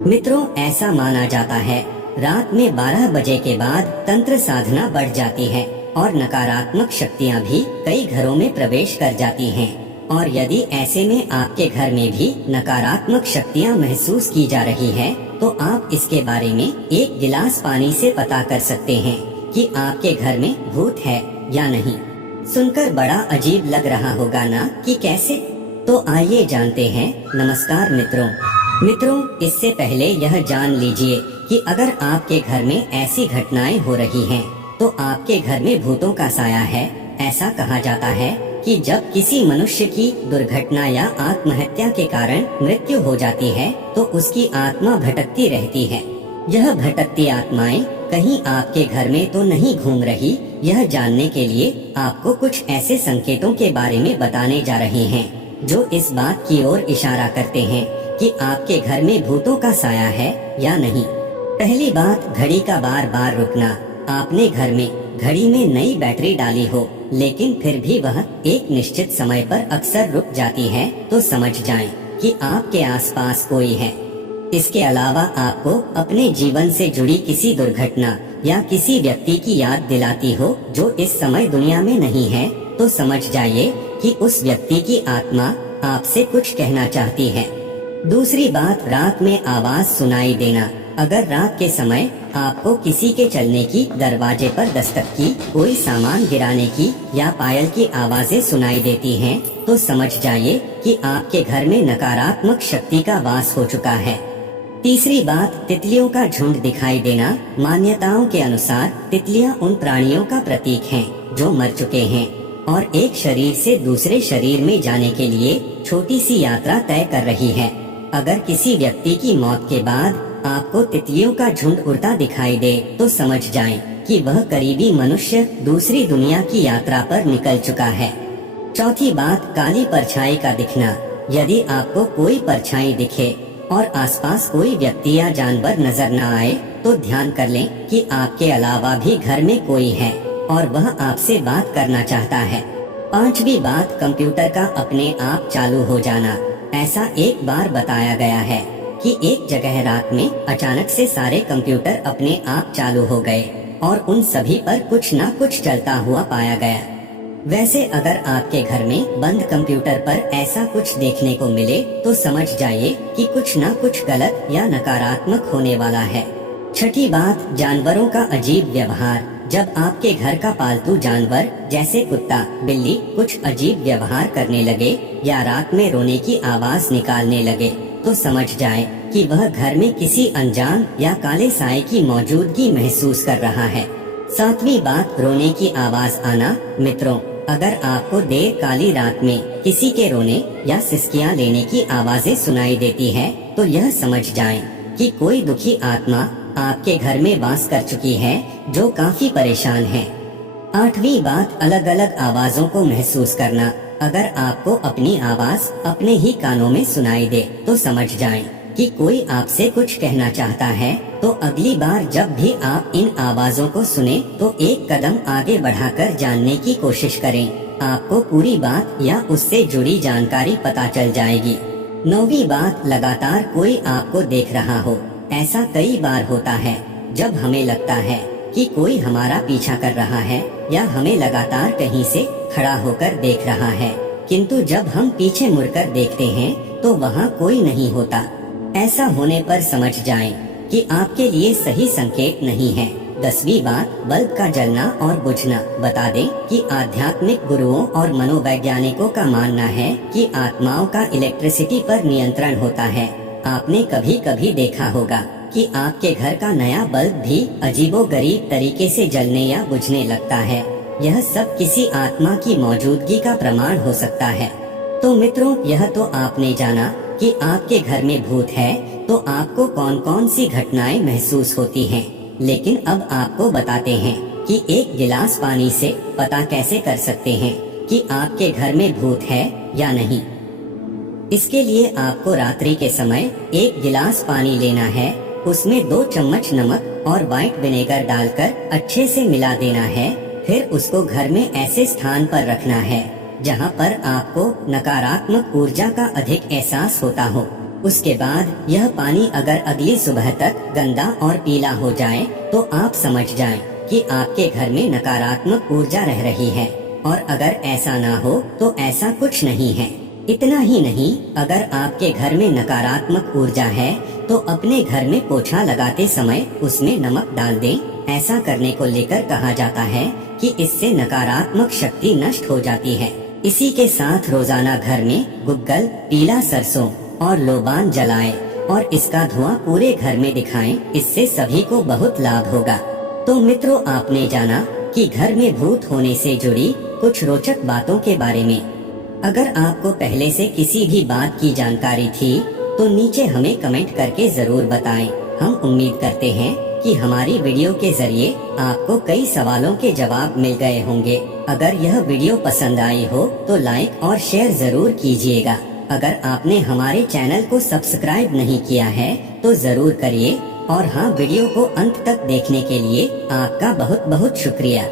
मित्रों, ऐसा माना जाता है रात में 12 बजे के बाद तंत्र साधना बढ़ जाती है और नकारात्मक शक्तियां भी कई घरों में प्रवेश कर जाती हैं। और यदि ऐसे में आपके घर में भी नकारात्मक शक्तियां महसूस की जा रही है तो आप इसके बारे में एक गिलास पानी से पता कर सकते हैं कि आपके घर में भूत है या नहीं। सुनकर बड़ा अजीब लग रहा होगा ना कि कैसे? तो आइए जानते हैं। नमस्कार मित्रों, इससे पहले यह जान लीजिए कि अगर आपके घर में ऐसी घटनाएं हो रही हैं, तो आपके घर में भूतों का साया है। ऐसा कहा जाता है कि जब किसी मनुष्य की दुर्घटना या आत्महत्या के कारण मृत्यु हो जाती है तो उसकी आत्मा भटकती रहती है। यह भटकती आत्माएं कहीं आपके घर में तो नहीं घूम रही, यह जानने के लिए आपको कुछ ऐसे संकेतों के बारे में बताने जा रहे हैं जो इस बात की ओर इशारा करते हैं कि आपके घर में भूतों का साया है या नहीं। पहली बात, घड़ी का बार बार रुकना। आपने घर में घड़ी में नई बैटरी डाली हो लेकिन फिर भी वह एक निश्चित समय पर अक्सर रुक जाती है, तो समझ जाएं कि आपके आसपास कोई है। इसके अलावा आपको अपने जीवन से जुड़ी किसी दुर्घटना या किसी व्यक्ति की याद दिलाती हो जो इस समय दुनिया में नहीं है, तो समझ जाइए कि उस व्यक्ति की आत्मा आपसे कुछ कहना चाहती है। दूसरी बात, रात में आवाज सुनाई देना। अगर रात के समय आपको किसी के चलने की, दरवाजे पर दस्तक की, कोई सामान गिराने की या पायल की आवाजें सुनाई देती हैं, तो समझ जाइए कि आपके घर में नकारात्मक शक्ति का वास हो चुका है। तीसरी बात, तितलियों का झुंड दिखाई देना। मान्यताओं के अनुसार तितलियां उन प्राणियों का प्रतीक हैं जो मर चुके हैं और एक शरीर से दूसरे शरीर में जाने के लिए छोटी सी यात्रा तय कर रही है। अगर किसी व्यक्ति की मौत के बाद आपको तितलियों का झुंड उड़ता दिखाई दे तो समझ जाएं कि वह करीबी मनुष्य दूसरी दुनिया की यात्रा पर निकल चुका है। चौथी बात, काली परछाई का दिखना। यदि आपको कोई परछाई दिखे और आसपास कोई व्यक्ति या जानवर नजर न आए तो ध्यान कर लें कि आपके अलावा भी घर में कोई है और वह आपसे बात करना चाहता है। पांचवी बात, कंप्यूटर का अपने आप चालू हो जाना। ऐसा एक बार बताया गया है कि एक जगह रात में अचानक से सारे कंप्यूटर अपने आप चालू हो गए और उन सभी पर कुछ न कुछ चलता हुआ पाया गया। वैसे अगर आपके घर में बंद कंप्यूटर पर ऐसा कुछ देखने को मिले तो समझ जाइए कि कुछ न कुछ गलत या नकारात्मक होने वाला है। छठी बात, जानवरों का अजीब व्यवहार। जब आपके घर का पालतू जानवर जैसे कुत्ता, बिल्ली कुछ अजीब व्यवहार करने लगे या रात में रोने की आवाज निकालने लगे तो समझ जाएं कि वह घर में किसी अनजान या काले साए की मौजूदगी महसूस कर रहा है। सातवीं बात, रोने की आवाज आना। मित्रों, अगर आपको देर काली रात में किसी के रोने या सिसकियां लेने की आवाजें सुनाई देती है तो यह समझ जाएं कि कोई दुखी आत्मा आपके घर में वास कर चुकी है जो काफी परेशान है। आठवीं बात, अलग अलग आवाजों को महसूस करना। अगर आपको अपनी आवाज अपने ही कानों में सुनाई दे तो समझ जाएं कि कोई आपसे कुछ कहना चाहता है। तो अगली बार जब भी आप इन आवाजों को सुने तो एक कदम आगे बढ़ाकर जानने की कोशिश करें। आपको पूरी बात या उससे जुड़ी जानकारी पता चल जाएगी। नौवीं बात, लगातार कोई आपको देख रहा हो। ऐसा कई बार होता है जब हमें लगता है कि कोई हमारा पीछा कर रहा है या हमें लगातार कहीं से खड़ा होकर देख रहा है, किंतु जब हम पीछे मुड़कर देखते हैं तो वहाँ कोई नहीं होता। ऐसा होने पर समझ जाएं कि आपके लिए सही संकेत नहीं है। 10वीं बात, बल्ब का जलना और बुझना। बता दें कि आध्यात्मिक गुरुओं और मनोवैज्ञानिकों का मानना है कि आत्माओं का इलेक्ट्रिसिटी पर नियंत्रण होता है। आपने कभी कभी देखा होगा कि आपके घर का नया बल्ब भी अजीबोगरीब तरीके से जलने या बुझने लगता है। यह सब किसी आत्मा की मौजूदगी का प्रमाण हो सकता है। तो मित्रों, यह तो आपने जाना कि आपके घर में भूत है, तो आपको कौन कौन सी घटनाएं महसूस होती हैं। लेकिन अब आपको बताते हैं कि एक गिलास पानी से पता कैसे कर सकते हैं कि आपके घर में भूत है या नहीं। इसके लिए आपको रात्रि के समय एक गिलास पानी लेना है, उसमें 2 चम्मच नमक और व्हाइट विनेगर डालकर अच्छे से मिला देना है। फिर उसको घर में ऐसे स्थान पर रखना है जहां पर आपको नकारात्मक ऊर्जा का अधिक एहसास होता हो। उसके बाद यह पानी अगर अगली सुबह तक गंदा और पीला हो जाए तो आप समझ जाएं कि आपके घर में नकारात्मक ऊर्जा रह रही है, और अगर ऐसा ना हो तो ऐसा कुछ नहीं है। इतना ही नहीं, अगर आपके घर में नकारात्मक ऊर्जा है तो अपने घर में पोछा लगाते समय उसमें नमक डाल दें। ऐसा करने को लेकर कहा जाता है कि इससे नकारात्मक शक्ति नष्ट हो जाती है। इसी के साथ रोजाना घर में गुग्गल, पीला सरसों और लोबान जलाएं और इसका धुआं पूरे घर में दिखाएं। इससे सभी को बहुत लाभ होगा। तो मित्रों, आपने जाना कि घर में भूत होने से जुड़ी कुछ रोचक बातों के बारे में। अगर आपको पहले से किसी भी बात की जानकारी थी तो नीचे हमें कमेंट करके जरूर बताएं। हम उम्मीद करते हैं कि हमारी वीडियो के जरिए आपको कई सवालों के जवाब मिल गए होंगे। अगर यह वीडियो पसंद आई हो तो लाइक और शेयर जरूर कीजिएगा। अगर आपने हमारे चैनल को सब्सक्राइब नहीं किया है तो जरूर करिए। और हाँ, वीडियो को अंत तक देखने के लिए आपका बहुत बहुत शुक्रिया।